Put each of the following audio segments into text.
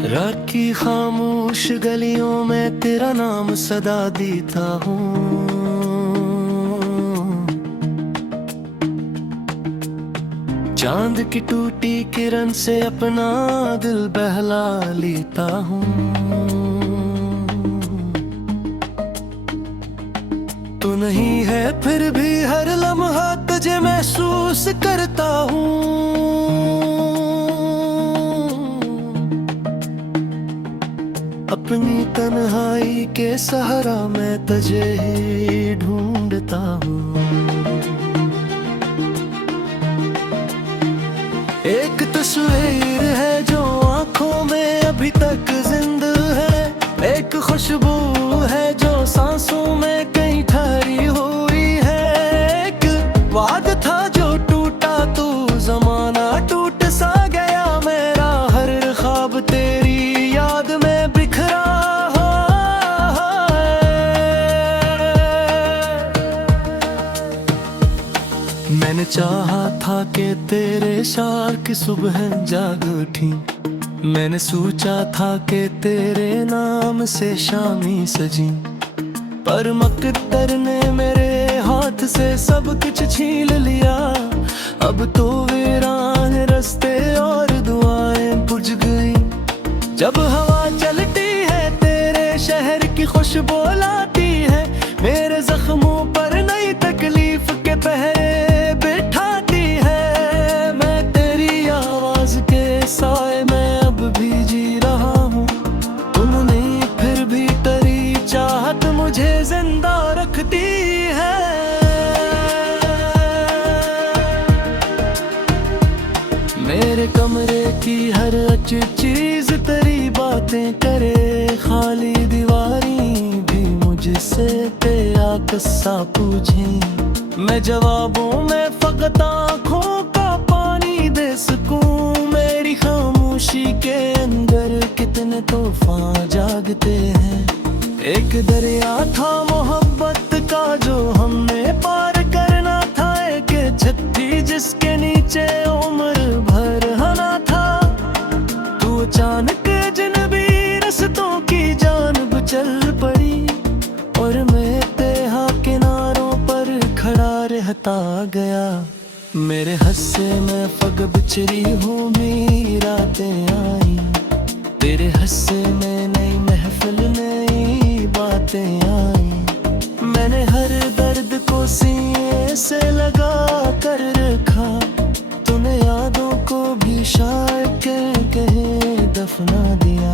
रात की खामोश गलियों में तेरा नाम सदा देता हूँ। चांद की टूटी किरण से अपना दिल बहला लेता हूँ। तू नहीं है फिर भी हर लम्हा तुझे महसूस करता हूँ। अपनी तन्हाई के सहारा मैं तुझे ही ढूंढता हूँ। एक तस्वीर है जो आंखों में अभी तक जिंदा है, एक खुशबू है जो सांसों में कहीं ठहरी हुई है। एक वादा था जो टूटा तो जमाना टूट सा गया, मेरा हर ख्वाब तेरी याद में बिखरा है। मैंने चाहा था कि तेरे शार की सुबह जाग उठी, मैंने सोचा था कि तेरे नाम से शामी सजी, पर मकद्दर ने मेरे हाथ से सब कुछ छीन लिया। अब तो वीरान रास्ते और दुआएं बुझ गई। जब हवा चलती है तेरे शहर की खुशबू लाती है, मेरे जख्मों पर नई तकलीफ के पहरे बिठाती है। मैं तेरी आवाज के साए में अब भी जी रहा हूँ। तुम नहीं फिर भी तेरी चाहत मुझे जिंदा रखती है। मेरे कमरे की हर अच्छी चीज तेरी बातें करे, खाली दीवारी भी मुझसे तेरा किस्सा पूछे। मैं जवाबों में फकत आँखों का पानी दे सकूं। मेरी खामोशी के अंदर कितने तूफान जागते हैं। एक दरिया था मोहब्बत का जो हमने पार करना था, एक छत्ती जिसके नीचे उम्र भर हना था। तू अचानक जिनबी रस्तों की जानिब चल पड़ी, और मैं तेहा किनारों पर खड़ा रहता गया। मेरे हस्से में फग बिछड़ी हूँ, मेरी रातें आई, तेरे हस्से में नई महफिल नई बातें आई। मैंने हर दर्द को सीने से लगा कर रखा, तूने यादों को भी शायद कहे दफना दिया।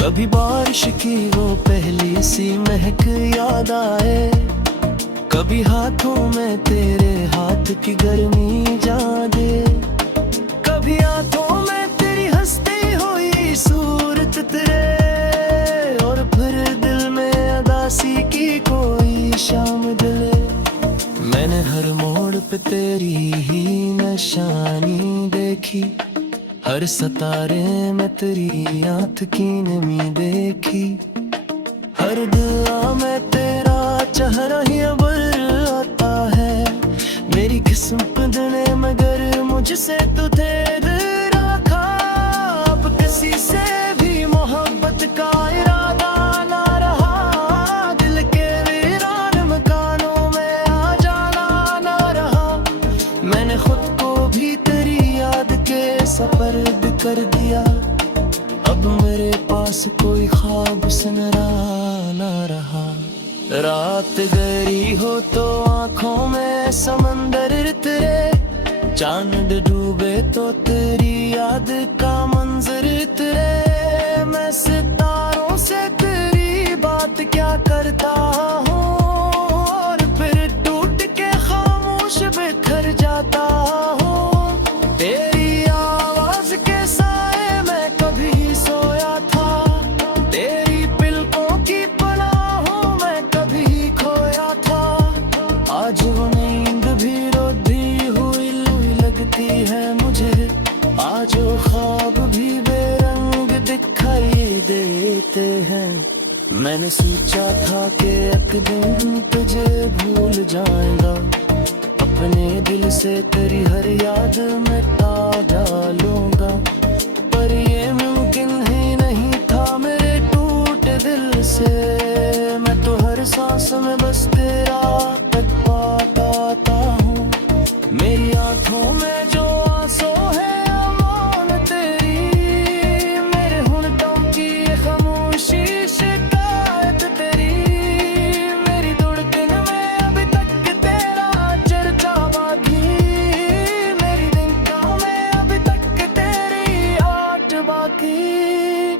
कभी बारिश की वो पहली सी महक याद आए, कभी हाथों में तेरे हाथ की गर्मी जा दे, कभी हाथों में तेरी हंसती हुई सूरत तेरे, और फिर दिल में अदासी की कोई शाम दिले। मैंने हर मोड़ पे तेरी ही निशानी देखी, हर सितारे में तेरी आँख की नमी देखी। हर दुआ में तेरा चेहरा ही अब आता है। मेरी किस्मत ने मगर मुझसे तुझे रखा। अब किसी से भी मोहब्बत का इरादा ना रहा, दिल के वीरान मकानों में आ जाना ना रहा। मैंने खुद को भी तेरी याद के सफर कर दिया। अब मेरे पास कोई ख्वाब सुनरा ना रहा। रात गहरी हो तो आँखों में समंदर तेरे, चांद डूबे तो तेरी याद का मंजर तेरे। मैं सितारों से तेरी बात क्या करता हूँ, और फिर टूट के खामोश बिखर जाता हूँ। तेरी आवाज के साए में कभी सोया था, तेरी पलकों की पनाहों में कभी खोया था। आज वो नींद भी रोती हुई लगती है मुझे, आज वो ख्वाब भी बेरंग दिखाई देते हैं। मैंने सोचा था कि एक दिन तुझे भूल जाएगा, अपने दिल से तेरी हर याद मिटा डालूंगा, पर ये मुमकिन ही नहीं।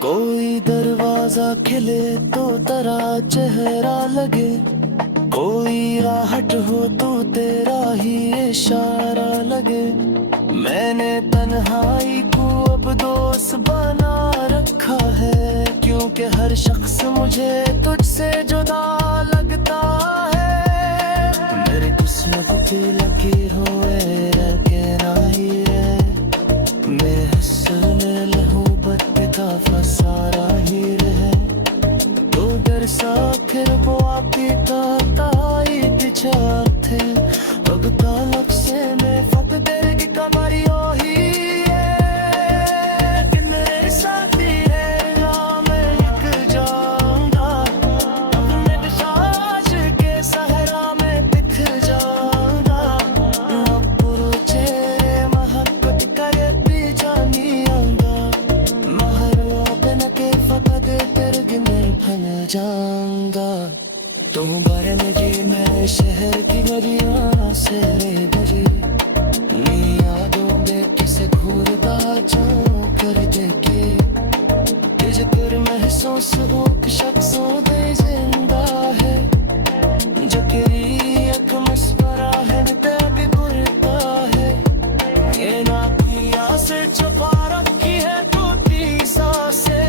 कोई दरवाजा खिले तो तेरा चेहरा लगे, कोई राहत हो तो तेरा ही इशारा लगे। मैंने तन्हाई को अब दोस्त बना रखा है, क्योंकि हर शख्स मुझे तुझसे जुदा लगता है। मेरी किस्मत की लकीरों में कहना ही है, मैं हंसने लहू बद का फसारा ही रहे। तो डर सा फिर वो आपी का ताई पीछा थे, अब तालब से मैं फक देगी कबारी ही है। किन्ने साथी है या मैं एक जाऊंगा, अपने विश्वास के सहरा में बिखर जाऊंगा। अब पुरो चेहरे मोहब्बत करे भी जानी आऊंगा, महरो बिन के फकत तेरे में फल जाऊंगा। तुम बरन जी मैं शहर की गलियां से भरी, यादों में किसे घूरता जो कर देके, तुझ पर महसूस हो कि शख्सों दे जिंदा है। जो तेरी अख मस्परा है ते भी बुरता है, ये ना पिया से छुपा रखी है तू तीसा से।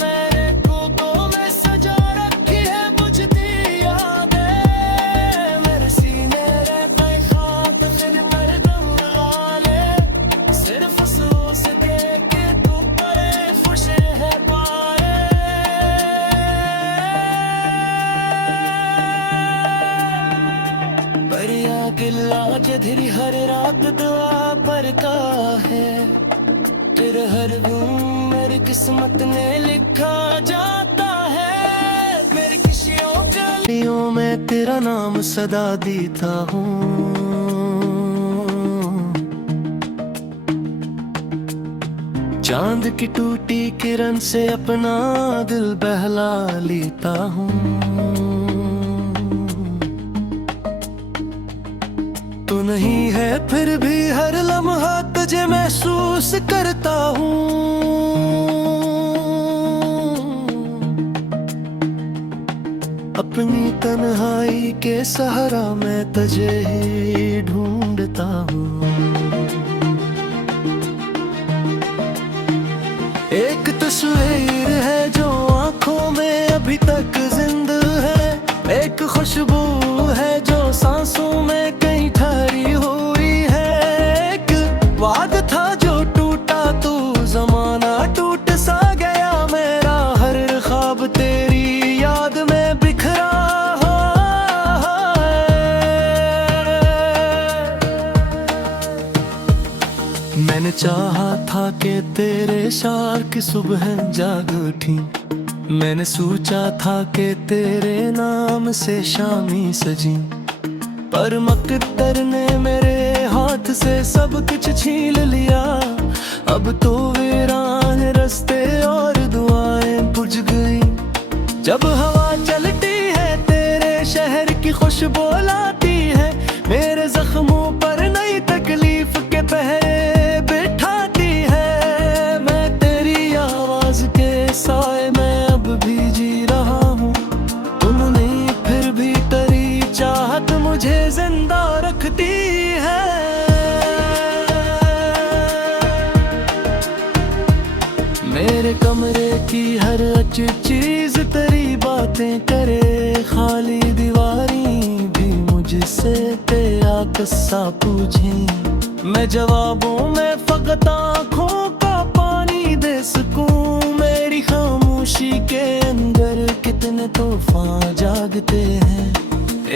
मैंने कोकों में सजा रखी है बुझती यादें, मेरे सीने रहते खाक फिर पर दम वाले। सिर्फ सोच के कि तू बड़े खुश है पाए। परिया गिला के धीरे हर रात दुआ पर का है, तेरे हर गुम मेरी किस्मत में लिखा जाता है। मेरी खुशियों गलियों में तेरा नाम सदा देता हूँ, चांद की टूटी किरण से अपना दिल बहला लेता हूँ। तू नहीं है फिर भी हर लम्हा तुझे महसूस करता हूँ। अपनी तन्हाई के सहारा मैं तुझे ही ढूंढता हूँ। एक तस्वीर है जो आंखों में अभी तक जिंदा है, एक खुशबू है जो सांसों में कहीं ठहरी हुई है। एक वादा था जो टूटा तो जमाना टूट सा गया, मेरा हर ख्वाब तेरी याद में बिखरा है। मैंने चाहा था कि तेरे शार की सुबह जाग उठी, मैंने सोचा था कि तेरे नाम से शामी सजी, पर मकद्दर ने मेरे हाथ से सब कुछ छीन लिया। अब तो वीरान रास्ते और दुआएं बुझ गई। जब हवा चलती है तेरे शहर की खुशबू लाती है, मेरे जख्मों पर नई तकलीफ के पहरे बिठाती है। मैं तेरी आवाज के साए में अब भी जी रहा हूँ, तुम नहीं फिर भी तेरी चाहत मुझे जिंदा रखती है। मेरे कमरे की हर अच्छी चीज तेरी बातें करे, खाली दीवारी भी मुझसे तेरा किस्सा पूछे। मैं जवाबों में फकत आँखों का पानी दे सकूं, मेरी खामोशी के अंदर कितने तूफान जागते हैं।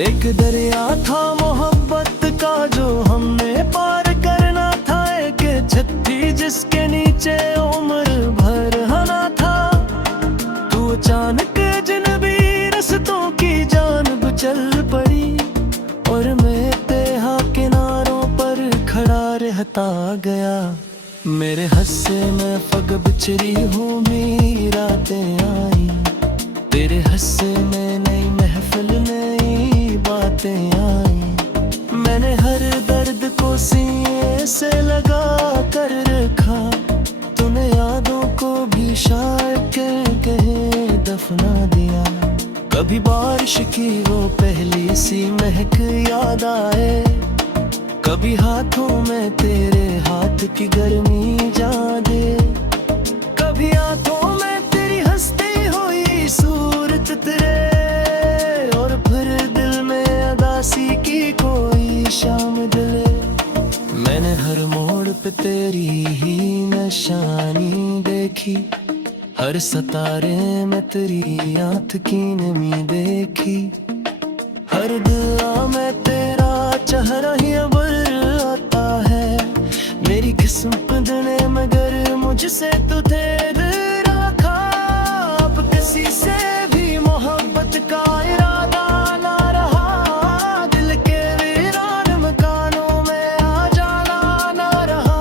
एक दरिया था मोहब्बत का जो हमने पार करना था, एक छत्ती जिसके नीचे उम्र भर हना था। तू अचानक जिन भी रस्तों की जानब चल पड़ी, और मैं तेहा किनारों पर खड़ा रहता गया। मेरे हस्से में फग बिछरी हूँ मेरी रातें आई, तेरे हस्से में नई महफिल नई बातें आई। मैंने हर दर्द को सीने से लगा कर रखा, तूने यादों को भी शायद के कहीं दफना दिया। कभी बारिश की वो पहली सी महक याद आए, कभी हाथों में तेरे हाथ की गर्मी जा दे, कभी आंखों में तेरी हंसती हुई सूरत तेरे, और फिर दिल में अदासी की कोई शाम दिले। मैंने हर मोड़ पे तेरी ही निशानी देखी, हर सितारे में तेरी आंख की नमी देखी, हर दुआ में तेरा चेहरा ही अबर आता है। मेरी किस्मत ने मगर मुझसे तुझे रखा, अब किसी से भी मोहब्बत का इरादा ना रहा, दिल के वीरान मकानों में आ जाना ना रहा।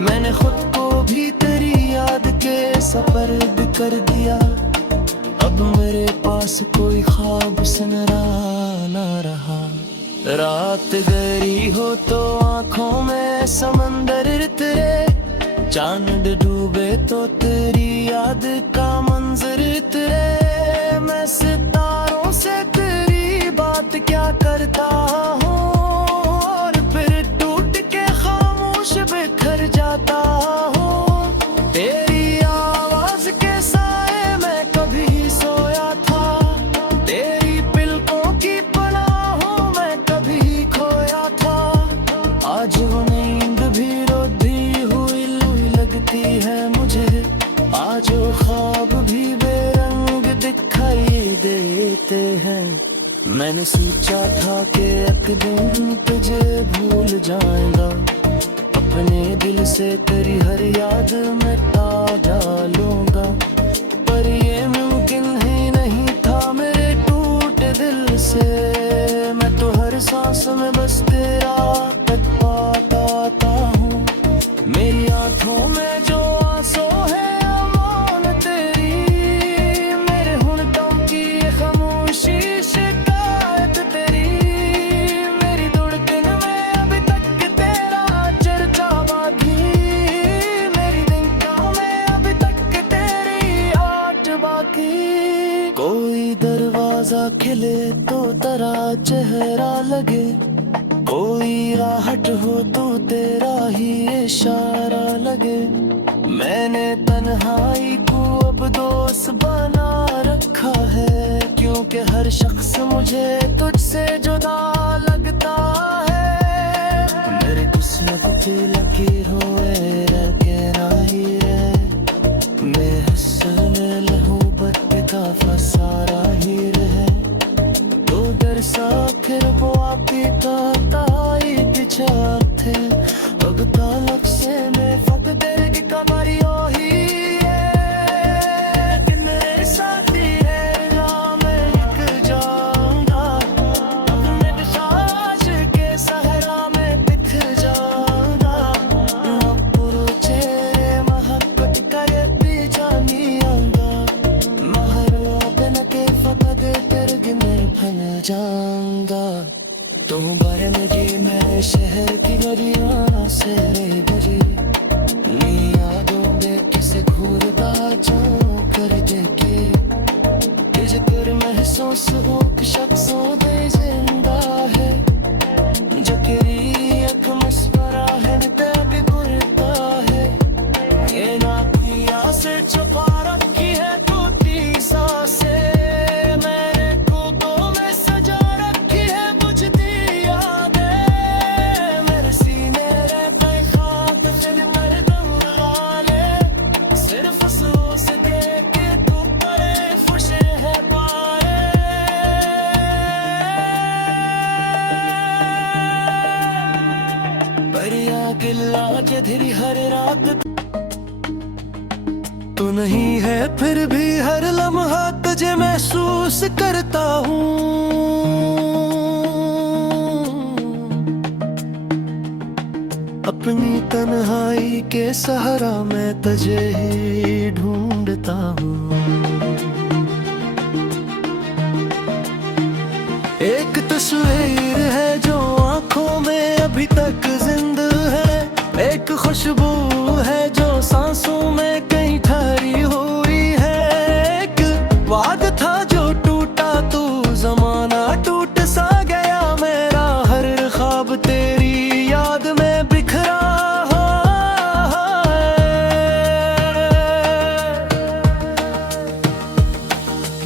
मैंने खुद को भी तेरी याद के सपर्द कर दिया, अब मेरे पास कोई ख्वाब सुनरा ना रहा। रात गहरी हो तो आंखों में समंदर तेरे, चांद डूबे तो तेरी याद का मंजर तेरे। मैं सितारों से तेरी बात क्या करता हूँ, और फिर टूट के खामोश बिखर जाता हूँ। तेरी आवाज के साए में कभी सोया था, तेरी पलकों की पनाहों में कभी खोया था। आज वो नींद भी रोती हुई लगती है मुझे, आज वो ख्वाब भी बेरंग दिखाई देते हैं। मैंने सोचा था कि एक दिन तुझे भूल जाऊंगा, अपने दिल से तेरी हर याद मिटा डालूंगा, पर ये मुमकिन ही नहीं था मेरे टूटे दिल से। मैं तो हर सांस में बस तेरा तक पाता हूँ, मेरी आंखों में जो आंसू है अमान तेरी, मेरे हुनकों की खामोशी शिकायत तेरी। मेरी धड़कन में अभी तक तेरा चर्चा बाकी, मेरी दिनों में अभी तक तेरी आट बाकी। कोई दरवाजा खिले तो तेरा चेहरा लगे, कोई राहत हो तो तेरा ही इशारा लगे। मैंने तन्हाई को अब दोस्त बना रखा है, क्योंकि हर शख्स मुझे तुझसे जुदा लगता है। मेरी किस्मत की लकीरों में रह के ना ही रहे, मैं हंसने लहू बद का फसारा ही रहे। तो दर सा फिर वो आपकी ताई पीछा थे, अब तालक से मैं फक तेरे की कबारी ही है। किन्ने साथी है ना मैं लिख जाऊंगा, अब मैं विश्वास के सहरा में बिखर जाऊंगा। अब पुरुचे मोहब्बत करे भी जानी आऊंगा, महरो बिन के फकद तेरे में फन जाऊंगा। तुम बारे में जी मैं शहर की गलियां से बजी, नी यादों में किसे घूरदा जाऊं कर देके, तुझे कर महसूस हो कि शख्सों दे जिंदा है, जो तेरी एक मशवरा है ते भी बुरता है। ये ना पिया से छुपा रखी है तू ती सांसे, मैंने कोकों में सजा रखी है बुझती यादें। मेरे सीने रहते ख्वाब फिर मरदम वाले, सिर्फ सोच के कि तू बड़े खुश है पाए। परिया गिल्ला के धीरी हर रात तू नहीं है, फिर भी हर लम्हा तुझे महसूस करता हूँ। अपनी तन्हाई के सहारा मैं तुझे ही ढूंढता हूँ। एक तस्वीर है जो आंखों में अभी तक जिंदा है, एक खुशबू है जो सांसों में कहीं ठहरी हुई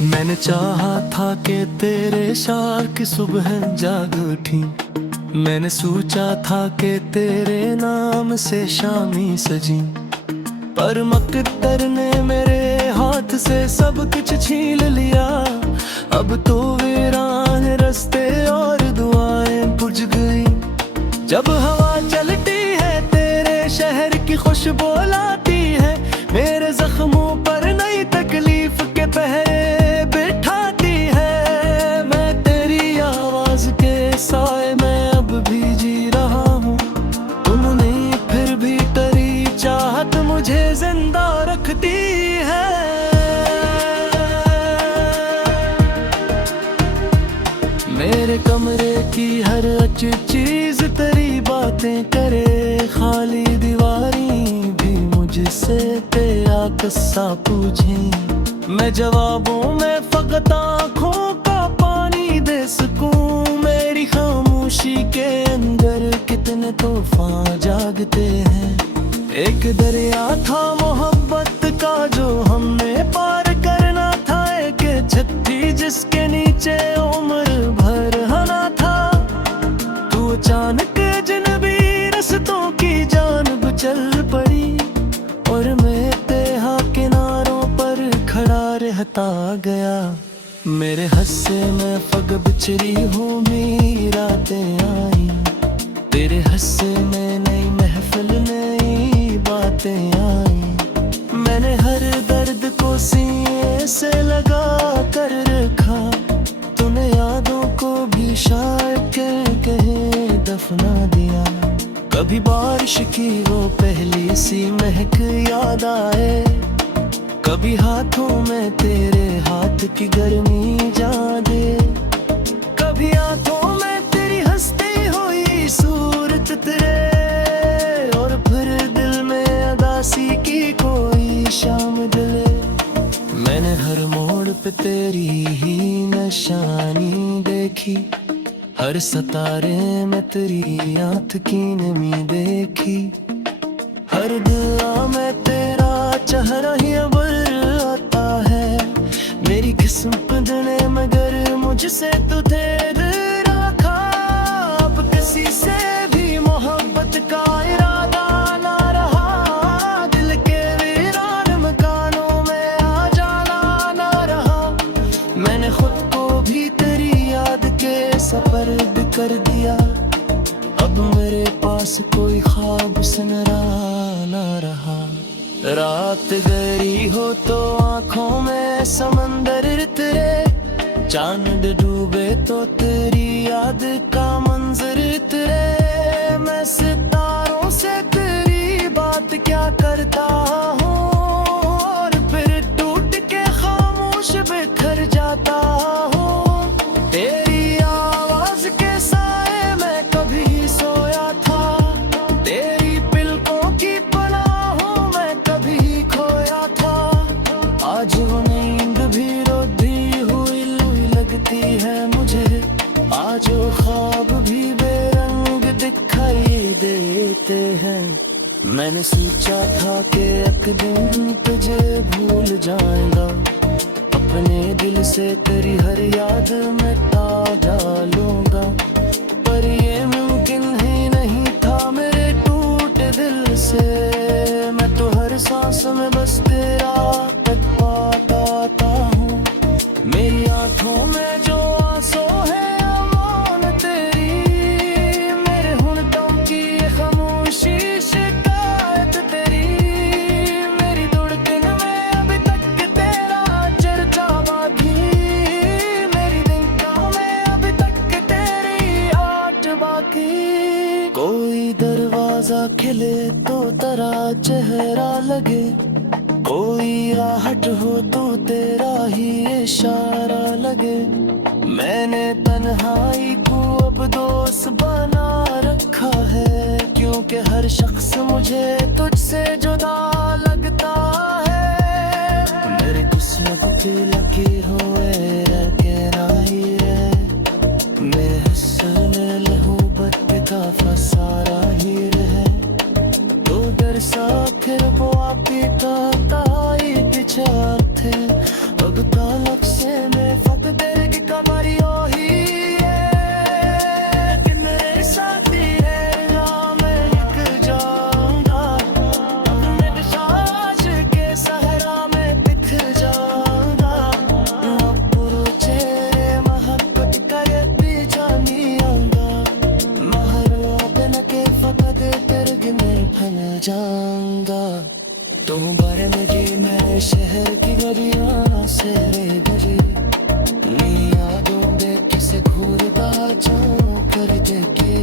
मैंने चाहा था कि तेरे शार की सुबह जाग उठी, मैंने सोचा था कि तेरे नाम से शामी सजी, पर मकद्दर ने मेरे हाथ से सब कुछ छीन लिया। अब तो वीरान रास्ते और दुआएं बुझ गई। जब हवा चलती है तेरे शहर की खुशबू लाती है, मेरे जख्मों पर नई तकलीफ के पहरे बिठाती है। मैं तेरी आवाज के साए में अब भी जी रहा हूँ, तुम नहीं फिर भी तेरी चाहत मुझे जिंदा रखती है। मेरे कमरे की हर अच्छी चीज तेरी बातें करे, खाली दीवारी भी मुझसे तेरा किस्सा पूछे। मैं जवाबों में फकत आँखों का पानी दे सकूं, मेरी खामोशी के अंदर कितने तूफान जागते हैं। एक दरिया था मोहब्बत का जो हमने पार करना था, एक छत्ती जिसके नीचे उम्र भर हना था। तू अचानक अजनबी रस्तों की जानिब चल पड़ी, और मैं तेहा किनारों पर खड़ा रहता गया। मेरे हस्से में फग बिछड़ी हूँ, मेरी रातें आई, तेरे हस्से में नई महफिल नई बातें आई। मैंने हर दर्द को सीने से लगा कर रखा, तूने यादों को भी शायद कहे दफना दिया। कभी बारिश की वो पहली सी महक याद आए, कभी हाथों में तेरे हाथ की गर्मी जा दे, कभी आंखों में तेरी हंसती हुई सूरत तेरे, और फिर दिल में अदासी की कोई शाम दिले। मैंने हर मोड़ पे तेरी ही निशानी देखी, हर सितारे में तेरी आँख की नमी देखी, हर दुआ में तेरा चेहरा ही अबर आता है। मेरी किस्मत ने मगर मुझसे तुझे रखा, अब किसी से भी मोहब्बत का इरादा ना रहा, दिल के वीरान मकानों में आ जाना ना रहा। मैंने खुद को भी तेरी याद के सपर्द कर दिया, अब मेरे पास कोई ख्वाब सुनरा ना रहा। रात गहरी हो तो आँखों में समंदर तेरे, चांद डूबे तो तेरी याद का मंजर तेरे। मैं सितारों से तेरी बात क्या करता हूँ, और फिर टूट के खामोश बिखर जाता हूँ। तेरी आवाज के साए में कभी सोया था, तेरी पिलकों की पनाहों में कभी खोया था। आज वो नींद भी रोती हुई लगती है मुझे, आज वो ख्वाब भी बेरंग दिखाई देते हैं। मैंने सोचा था कि एक दिन तुझे भूल जाएगा, अपने दिल से तेरी हर याद मिटा डालूंगा, पर ये मुमकिन ही नहीं था मेरे टूटे दिल से। मैं तो हर सांस में बस तेरा तक पाता हूँ, मेरी आंखों में जो आंसू है अमान तेरी, मेरे होंठों की खामोशी शिकायत तेरी। मेरी धड़कन में अभी तक तेरा चर्चा बाकी, मेरी निगाहों में अभी तक तेरी आट बाकी। कोई दरवाजा खिले तो तेरा चेहरा लगे, कोई राहत हो तो तेरा ही इशारा लगे। मैंने तन्हाई को अब दोस्त बना रखा है, क्योंकि हर शख्स मुझे तुझसे जुदा लगता है। मेरी किस्मत की लकीरों में कहना ही है, मैं हंसने लहू बद का फसारा ही रहे। तो डर सा फिर वो आपी का ताई बिछा थे, अब तालब से शहर की गलियां से गुजरी नी यादों दे किसे घूरदा जाऊं कर देती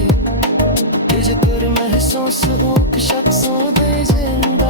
तुझ पर महसूस हो कि शख्सों दे जिंदा